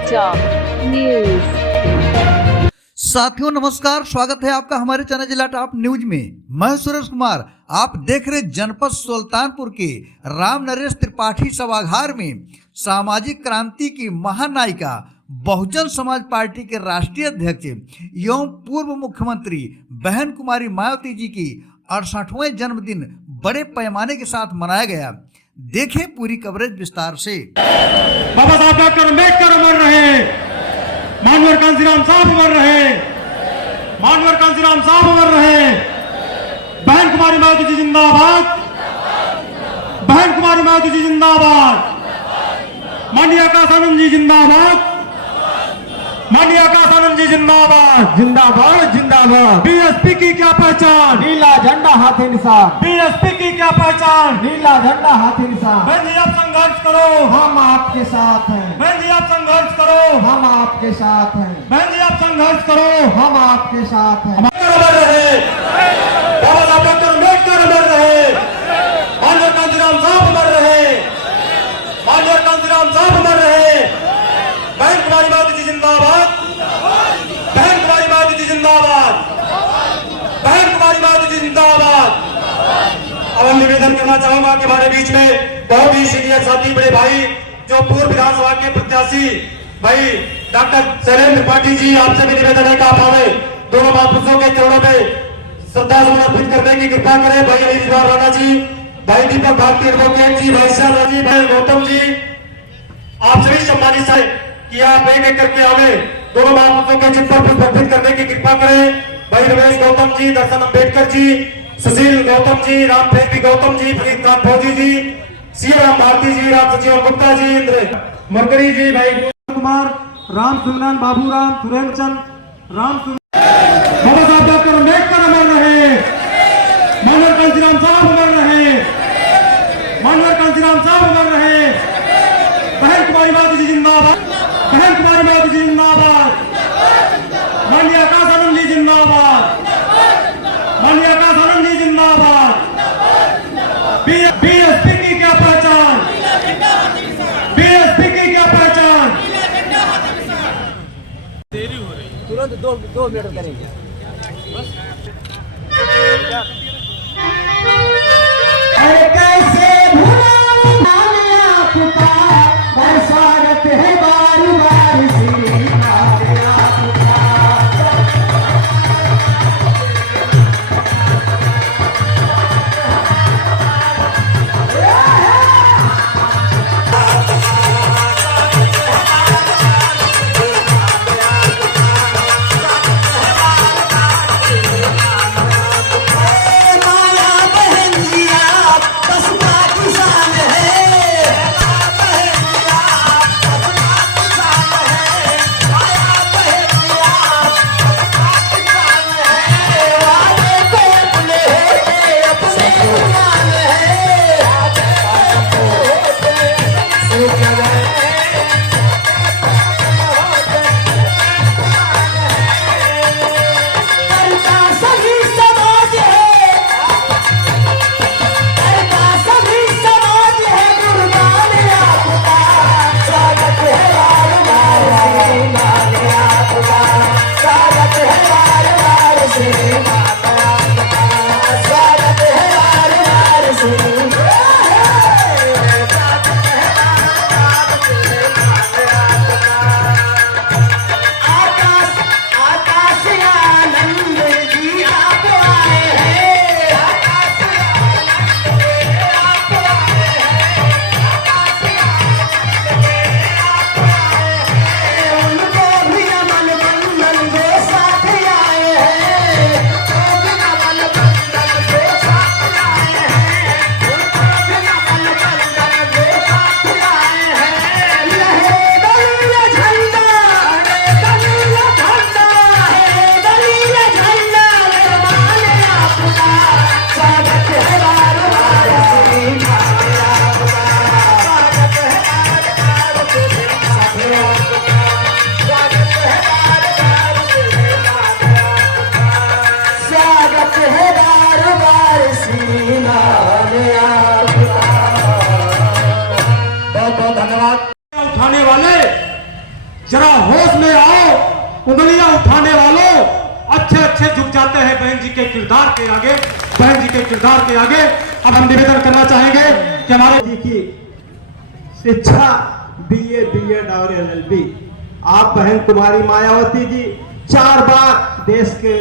समाचार न्यूज। साथियों नमस्कार, स्वागत है आपका हमारे चैनल जिला टॉप न्यूज में। मैं सुरेश कुमार, आप देख रहे जनपद सुल्तानपुर के राम नरेश त्रिपाठी सभागार में सामाजिक क्रांति की महानायिका बहुजन समाज पार्टी के राष्ट्रीय अध्यक्ष एवं पूर्व मुख्यमंत्री बहन कुमारी मायावती जी की 68वें जन्मदिन बड़े पैमाने के साथ मनाया गया। देखें पूरी कवरेज विस्तार से। बाबा साहब डॉक्टर अम्बेडकर अमर रहे, मानवर कांसीराम साहब अमर रहे, मानवर कांसीराम साहब अमर रहे। बहन कुमारी मायावती जी जिंदाबाद, बहन कुमारी मायावती जी जिंदाबाद। माननीय आकाश आनंद जी जिंदाबाद, माननीय आकाश आनंद जी जिंदाबाद, जिंदाबाद जिंदाबाद। बीएसपी की क्या पहचान, नीला झंडा हाथी निशान, बीएसपी की क्या पहचान, नीला झंडा हाथी निशान। बहन जी आप संघर्ष करो, हम आपके साथ हैं, बहन जी आप संघर्ष करो, हम आपके साथ हैं, बहन जी आप संघर्ष करो। हम आपके साथ हैं। अमर रहे बाबा साहब डॉक्टर अम्बेडकर अमर रहे, मानवर कांसीराम साहब अमर रहे, मानवर कांसीराम साहब अमर रहे। बहन कुमारी मायावती जी जिंदाबाद, बहन कुमारी मायावती जी जिंदाबाद, बहन कुमारी मायावती जी जिंदाबाद। अब हम निवेदन करना चाहूंगा कि हमारे बीच में बहुत ही सीनियर साथी बड़े भाई जो पूर्व विधानसभा के प्रत्याशी भाई डॉक्टर शैलेंद्र त्रिपाठी जी, आपसे भी निवेदन है कि आप आवे दोनों महापुरुषों के चरणों में श्रद्धा सुमन अर्पित करने की कृपा करें। भाई अनिल राणा जी, भाई दीपक भारती एडवोकेट जी, भाई श्याम जी, भाई गौतम जी, आप सभी सम्मानित है कि आप एक एक करके आवे दोनों महापुरुषों के चित्र पर पुष्प अर्पित करने की कृपा करें। भाई रमेश गौतम जी, दर्शन अम्बेडकर जी, सुशील गौतम जी, राम प्रेमी गौतम जी, प्रीत राम फौजी जी, सी राम भारती जी, राम सचिव गुप्ता जी, इंद्र मरकरी जी, भाई कुमार, राम सुमन, बाबू राम, सुरेंद्र चंद, राम बाबा साहब डॉक्टर अम्बेडकर अमर रहे, मानवर कांसीराम साहब अमर रहे, मानवर कांसीराम साहब अमर रहे। बहन कुमारी मायावती जी जिंदाबाद, बहन कुमारी मायावती जी जिंदाबाद। माननीय आकाश आनंद जी जिंदाबाद, माननीय आकाश आनंद जी जिंदाबाद। बीएसपी की क्या पहचान, बीएसपी की क्या पहचान। तुरंत दो मिनट करेंगे। अरे कैसे भुलाऊं नाम आपका, बरसात है बार बार सी नाम आपका। किरदार के आगे, बहन जी के किरदार के आगे अब हम निवेदन करना चाहेंगे कि हमारे जी की शिक्षा बीए, बीएड और एलएलबी। आप बहन कुमारी मायावती जी 4 बार देश के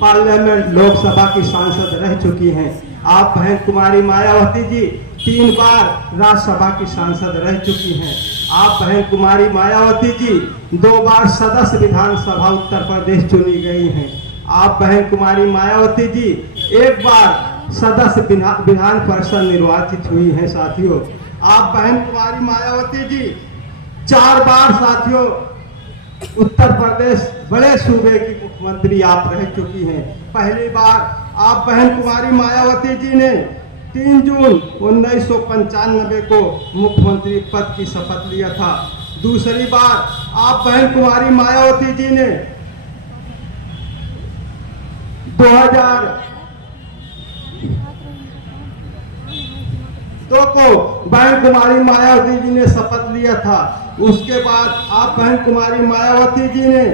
पार्लियामेंट लोकसभा की सांसद रह चुकी हैं। आप बहन कुमारी मायावती जी 3 बार राज्यसभा की सांसद रह चुकी हैं। आप बहन कुमारी मायावती जी 2 बार सदस्य विधानसभा उत्तर प्रदेश चुनी गई हैं। आप बहन कुमारी मायावती जी 1 बार सदस्य विधान परिषद निर्वाचित हुई हैं। साथियों, आप बहन कुमारी मायावती जी 4 बार साथियों उत्तर प्रदेश बड़े सूबे की मुख्यमंत्री आप रह चुकी हैं। पहली बार आप बहन कुमारी मायावती जी ने 3 जून 1995 को मुख्यमंत्री पद की शपथ लिया था। दूसरी बार आप बहन कुमारी मायावती जी ने 2002 को बहन कुमारी मायावती जी ने शपथ लिया था। उसके बाद आप बहन कुमारी मायावती जी ने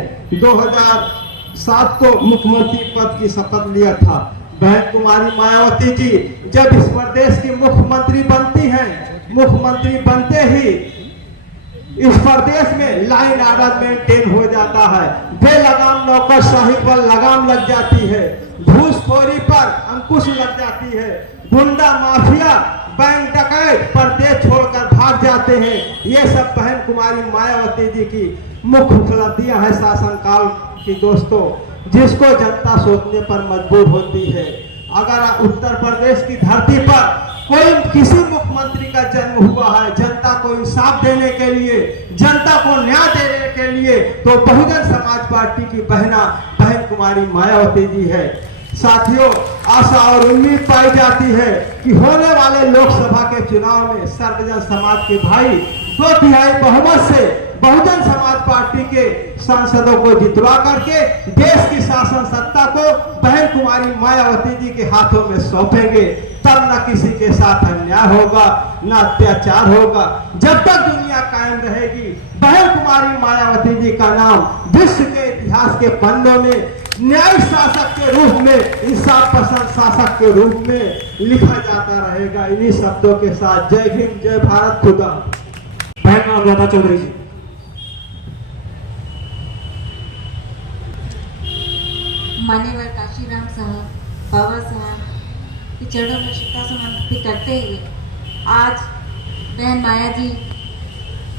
2007 को मुख्यमंत्री पद की शपथ लिया था। बहन कुमारी मायावती जी जब इस प्रदेश की मुख्यमंत्री बनती हैं, मुख्यमंत्री बनते ही इस प्रदेश में लाइन आर्डर मेंटेन हो जाता है। बेलगाम नौकरशाही पर लगाम लग जाती है, घूसखोरी पर अंकुश लग जाती है, गुंडा माफिया बैंक डकैत प्रदेश छोड़कर भाग जाते हैं। ये सब बहन कुमारी मायावती जी की मुख्य उपलब्धियां हैं शासनकाल की दोस्तों, जिसको जनता सोचने पर मजबूर होती है। अगर उत्तर प्रदेश की धरती पर कोई किसी मुख्यमंत्री का जन्म हुआ है जनता को इंसाफ देने के लिए, जनता को न्याय देने के लिए, तो बहुजन समाज पार्टी की बहन कुमारी मायावती जी है। साथियों, आशा और उम्मीद पाई जाती है कि होने वाले लोकसभा के चुनाव में सर्वजन समाज के भाई 2/3 बहुमत से बहुजन समाज पार्टी के सांसदों को जितवा करके देश की शासन सत्ता को बहन कुमारी मायावती जी के हाथों में सौंपेंगे। तब न किसी के साथ अन्याय होगा, न अत्याचार होगा। जब तक दुनिया कायम रहेगी, बहन कुमारी मायावती जी का नाम विश्व के इतिहास के पन्नों में न्यायिक शासक के रूप में, इंसाफ पसंद शासक के रूप में लिखा जाता रहेगा। इन्हीं शब्दों के साथ जय भीम, जय भारत, खुदा। बहन अनुराधा चौधरी जी। मान्यवर काशीराम साहब, बाबा साहब के चरणों में श्रद्धासुमन करते हुए आज बहन माया जी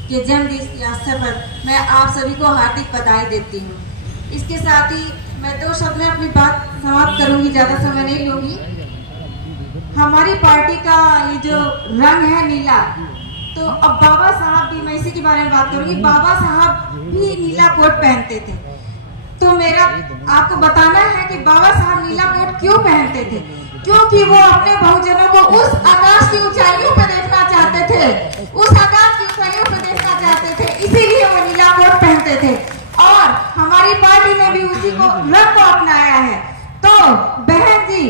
के जन्मदिन के अवसर पर मैं आप सभी को हार्दिक बधाई देती हूँ। इसके साथ ही मैं 2 शब्द में अपनी बात समाप्त करूंगी, ज़्यादा समय नहीं लूंगी। हमारी पार्टी का ये जो रंग है नीला, तो अब बाबा साहब भी, मैं इसी के बारे में बात करूंगी, बाबा साहब भी नीला कोट पहनते थे। तो मेरा आपको बताना है कि बाबा साहब नीला कोट क्यों पहनते थे, क्योंकि वो अपने बहुजनों को उस आकाश की ऊंचाइयों पर देखना चाहते थे, उस आकाश की ऊंचाइयों पर देखना चाहते थे, इसीलिए वो नीला कोट पहनते थे। और हमारी पार्टी ने भी उसी को रंग को अपनाया है। तो बहन जी,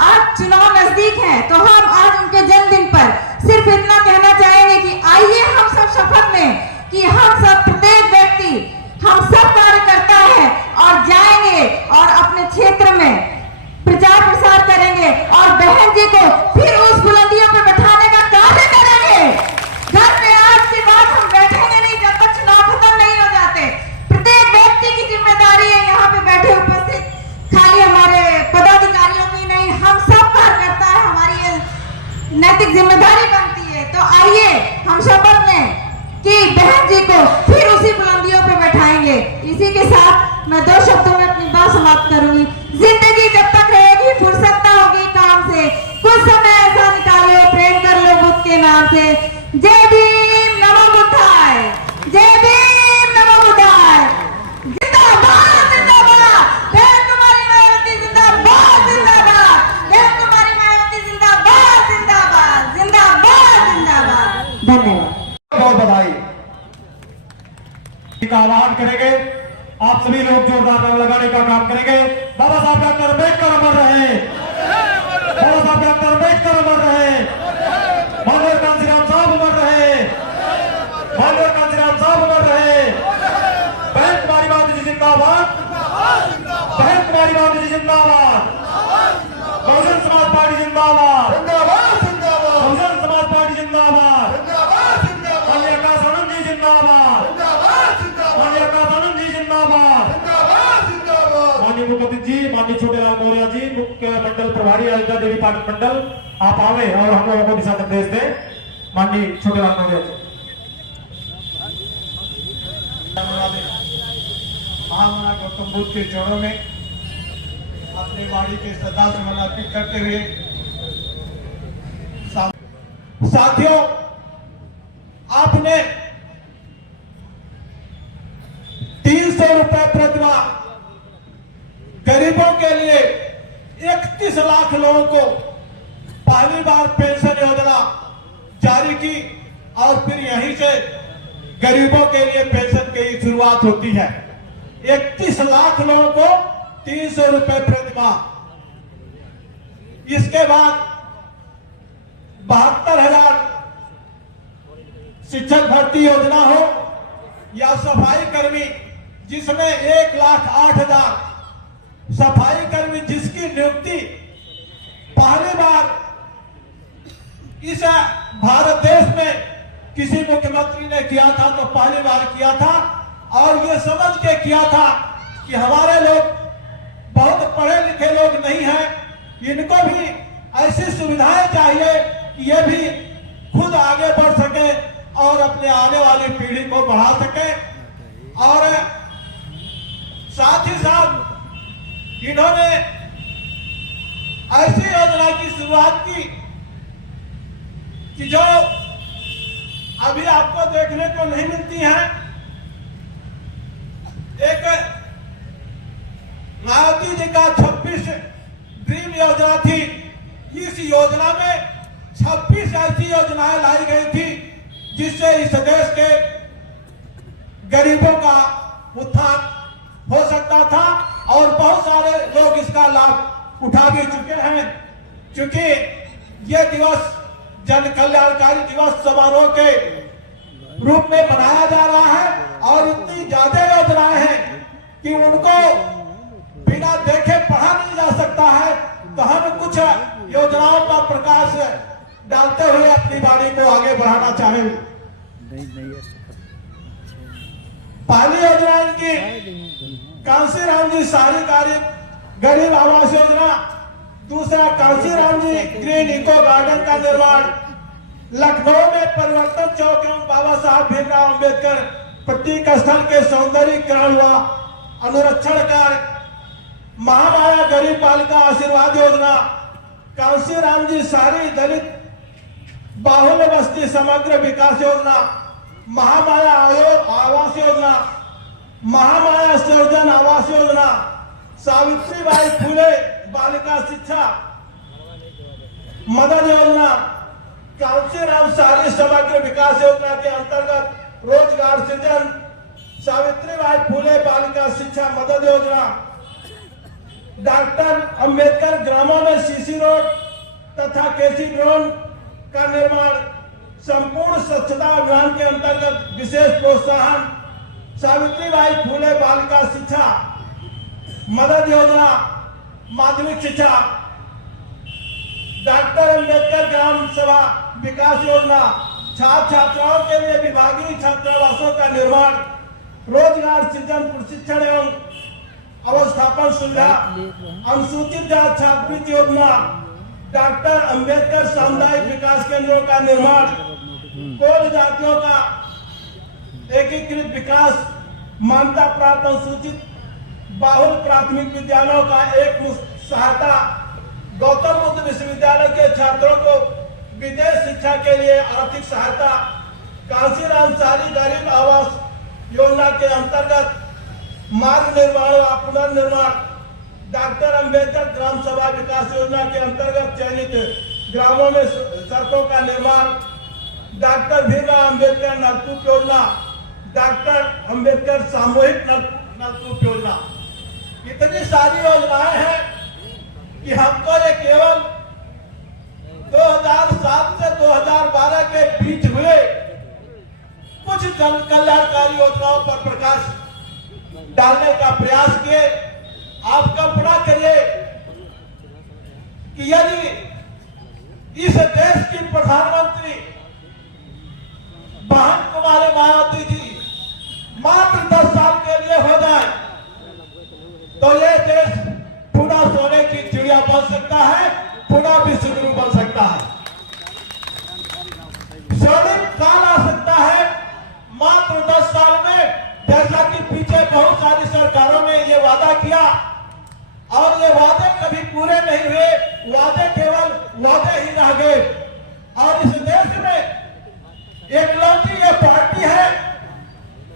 आज चुनाव नजदीक है, तो हम आज उनके जन्मदिन पर सिर्फ इतना कहना चाहेंगे कि आइए हम सब शपथ लें कि हम सब, प्रत्येक व्यक्ति, हम सब कार्यकर्ता है और जाएंगे और अपने क्षेत्र में प्रचार प्रसार करेंगे और बहन जी को फिर उस बुलंदियों पर बैठाने का कार्य करेंगे। घर पे आज के बाद हम बैठेंगे नहीं जब तक चुनाव खत्म नहीं हो जाते। प्रत्येक व्यक्ति की जिम्मेदारी है यहाँ पे बैठे उपस्थित, खाली हमारे पदाधिकारियों की नहीं, हम सब कार्यकर्ता है, हमारी नैतिक जिम्मेदारी बनती है। तो आइए हम शपथ लें कि बहन जी को फिर उसी बुलंदियों पे बैठाएंगे। इसी के साथ मैं 2 शब्दों में अपनी बात समाप्त करूंगी। जिंदगी जब तक रहेगी, फुर्सत ना होगी काम से, कुछ समय ऐसा निकालो, प्रेम कर लो बुद्ध के नाम से। जय भीम, नमो बुद्धाय। जय भीम, नमो बुद्धाय। जिंदाबाद, जिंदाबाद। बहन कुमारी मायावती जिंदाबाद, जिंदाबाद। बहन कुमारी मायावती जिंदाबाद, जिंदाबाद, जिंदाबाद, जिंदाबाद। धन्यवाद। बहुत बधाई का आह्वान करेंगे। आप सभी लोग जोरदार ताली लगाने का काम करेंगे। बाबा साहब डॉक्टर अम्बेडकर अमर रहे, बाबा साहब डॉक्टर अम्बेडकर अमर रहे, माननीय कांशीराम साहब अमर रहे, माननीय कांशीराम साहब अमर रहे। बहन कुमारी मायावती जी जिंदाबाद, बहन कुमारी मायावती जी जिंदाबाद। मंडल प्रभारी अयोध्या देवी पाठक मंडल आप आवे और हम लोगों को दिशा निर्देश दें। माननीय छोटे लाल महोदय महामना गौतम बुद्ध के चरणों में अपनी वाणी के श्रद्धा सुमन अर्पित करते हुए साथियों, आपने 300 रुपए प्रतिमाह गरीबों के लिए 31 लाख लोगों को पहली बार पेंशन योजना जारी की और फिर यहीं से गरीबों के लिए पेंशन की शुरुआत होती है। 31 लाख लोगों को 300 रुपए प्रतिमाह। इसके बाद 72,000 शिक्षक भर्ती योजना हो या सफाई कर्मी जिसमें 1,08,000 सफाई कर्मी जिसकी नियुक्ति पहली बार इस भारत देश में किसी मुख्यमंत्री ने किया था, तो पहली बार किया था और ये समझ के किया था कि हमारे लोग बहुत पढ़े लिखे लोग नहीं हैं, इनको भी ऐसी सुविधाएं चाहिए कि ये भी खुद आगे बढ़ सके और अपने आने वाली पीढ़ी को बढ़ा सके। और साथ ही साथ इन्होंने ऐसी योजना की शुरुआत की कि जो अभी आपको देखने को नहीं मिलती है। एक मायावती जी का 26 ड्रीम योजना थी। इस योजना में 26 ऐसी योजनाएं लाई गई थी जिससे इस देश के गरीबों का उत्थान हो सकता था और बहुत सारे लोग इसका लाभ उठा भी चुके हैं। क्योंकि ये दिवस जन कल्याणकारी दिवस समारोह के रूप में मनाया जा रहा है और इतनी ज्यादा योजनाएं हैं कि उनको बिना देखे पढ़ा नहीं जा सकता है। तो हम कुछ योजनाओं पर प्रकाश डालते हुए अपनी वाणी को आगे बढ़ाना चाहेंगे। पहली योजना इनकी कांशीराम जी शहरी गरीब आवास योजना, दूसरा कांशीराम जी ग्रीन इको गार्डन का निर्माण, लखनऊ में परिवर्तन चौक एवं बाबा साहब भीमराव अंबेडकर प्रतीक स्थल के सौंदर्यीकरण व अनुरक्षण कार्य, महामाया गरीब बालिका आशीर्वाद योजना, कांशीराम जी शहरी दलित बाहुल्य बस्ती समग्र विकास योजना, महामाया आवास योजना, महामाया सृजन आवास योजना, सावित्रीबाई फुले बालिका शिक्षा मदद योजना, कांशीराम शहरी समग्र विकास योजना के अंतर्गत रोजगार सृजन, सावित्रीबाई फुले बालिका शिक्षा मदद योजना, डॉक्टर अंबेडकर ग्रामों में सीसी रोड तथा केसी ग्राउंड का निर्माण, संपूर्ण स्वच्छता अभियान के अंतर्गत विशेष प्रोत्साहन, सावित्रीबाई फुले बालिका शिक्षा मदद योजना, माध्यमिक शिक्षा, डॉक्टर अंबेडकर ग्राम सभा विकास योजना, छात्र छात्राओं के लिए विभागीय छात्रावासों का निर्माण, रोजगार सृजन प्रशिक्षण एवं अवस्थापन सुविधा, अनुसूचित जाति छात्रवृत्ति योजना, डॉक्टर अंबेडकर सामुदायिक विकास केंद्रों का निर्माण, कोल जातियों का एकीकृत विकास, मान्यता प्राप्त अनुसूचित बाहुल प्राथमिक विद्यालयों का एक सहायता, गौतम बुद्ध विश्वविद्यालय के छात्रों को विदेश शिक्षा के लिए आर्थिक सहायता, कांशीराम शहरी गरीब आवास योजना के अंतर्गत मार्ग निर्माण व पुनर्निर्माण, डॉक्टर अंबेडकर ग्राम सभा विकास योजना के अंतर्गत चयनित ग्रामों में सड़कों का निर्माण, डॉक्टर भीमराव अंबेडकर नलकूप योजना, डॉक्टर अंबेडकर सामूहिक नलकूप योजना। इतनी सारी योजनाएं हैं कि हमको ये केवल 2007 से 2012 के बीच हुए कुछ जन कल्याणकारी योजनाओं पर प्रकाश डालने का प्रयास किए। आप कल्पना करिए कि यदि इस देश की प्रधानमंत्री बहन कुमारी मायावती जी मात्र 10 साल के लिए हो जाए तो ये देश पूरा सोने की चिड़िया बन सकता है, पुनः विश्वगुरु बन सकता है। स्वर्णिम काल आ सकता है मात्र 10 साल में, जैसा कि पीछे बहुत सारी सरकारों ने ये वादा किया और ये वादे कभी पूरे नहीं हुए, वादे केवल वादे ही रह गए। और इस देश में एकलौती ये पार्टी है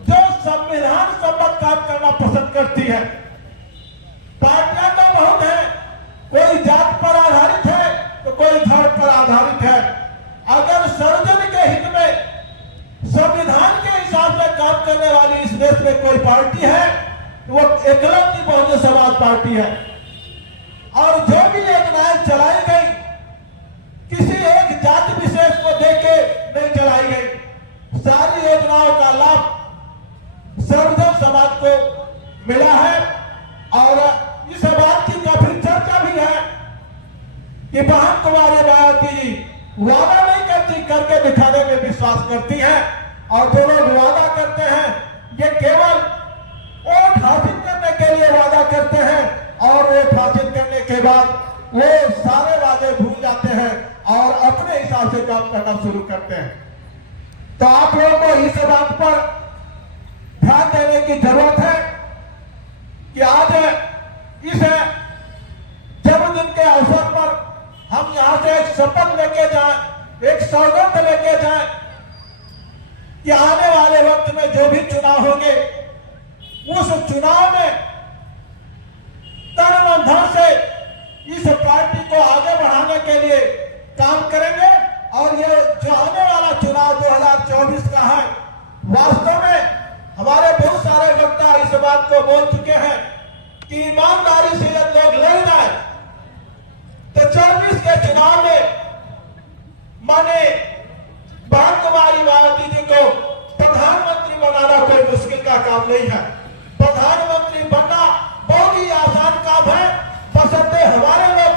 जो संविधान सम्मत काम करना पसंद करती है। पार्टियां तो बहुत है, कोई जात पर आधारित है तो कोई धर्म पर आधारित है। अगर सर्वजन के हित में संविधान के हिसाब से काम करने वाली इस देश में कोई पार्टी है तो वो एकलौती बहुजन समाज पार्टी है। और जो भी योजनाएं चलाई गई किसी एक जाति विशेष को देके नहीं चलाई गई, सारी योजनाओं का लाभ सर्वजन समाज को मिला है। और इस बात की काफी चर्चा भी है कि बहन कुमारी मायावती जी वादा नहीं करती, करके दिखाने में विश्वास करती है। और जो लोग वादा करते हैं ये केवल वोट हासिल करने के लिए वादा करते हैं और वोट हासिल करने के बाद वो सारे वादे भूल जाते हैं और अपने हिसाब से काम करना शुरू करते हैं। तो आप लोगों को इस बात पर ध्यान देने की जरूरत है कि आज इस जन्मदिन के अवसर पर हम यहां से एक शपथ लेके जाएं, एक सौगंध लेके जाएं कि आने वाले वक्त में जो भी चुनाव होंगे उस चुनाव में तन मन धन से इस पार्टी को आगे बढ़ाने के लिए काम करेंगे। और ये जो आने वाला चुनाव 2024 का है, वास्तव में हमारे बहुत सारे वक्ता इस बात को बोल चुके हैं कि ईमानदारी से जब लोग लड़ जाए तो 24 के चुनाव में माने बहन कुमारी मायावती जी को प्रधानमंत्री बनाना कोई मुश्किल का काम नहीं है। प्रधानमंत्री बनना बहुत ही आसान काम है, बशर्ते हमारे लोग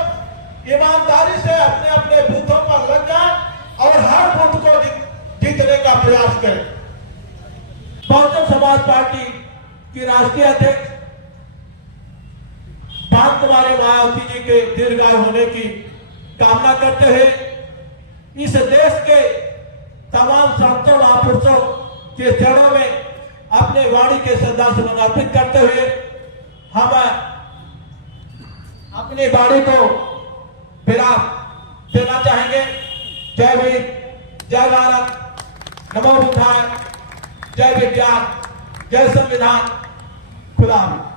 ईमानदारी से अपने अपने बूथों पर लग जाएं और हर बूथ को जीतने का प्रयास करें। बहुजन समाज पार्टी की राष्ट्रीय अध्यक्ष बहन कुमारी मायावती जी के दीर्घायु होने की कामना करते हुए इस देश के तमाम संतों महापुरुषों के चरणों में अपने वाणी के श्रद्धासुमन अर्पित करते हुए हम अपनी वाणी को विराम देना चाहेंगे। जय भीम, जय भारत, नमो बुद्धाय, जय विज्ञान, जय संविधान, खुदा हाफिज।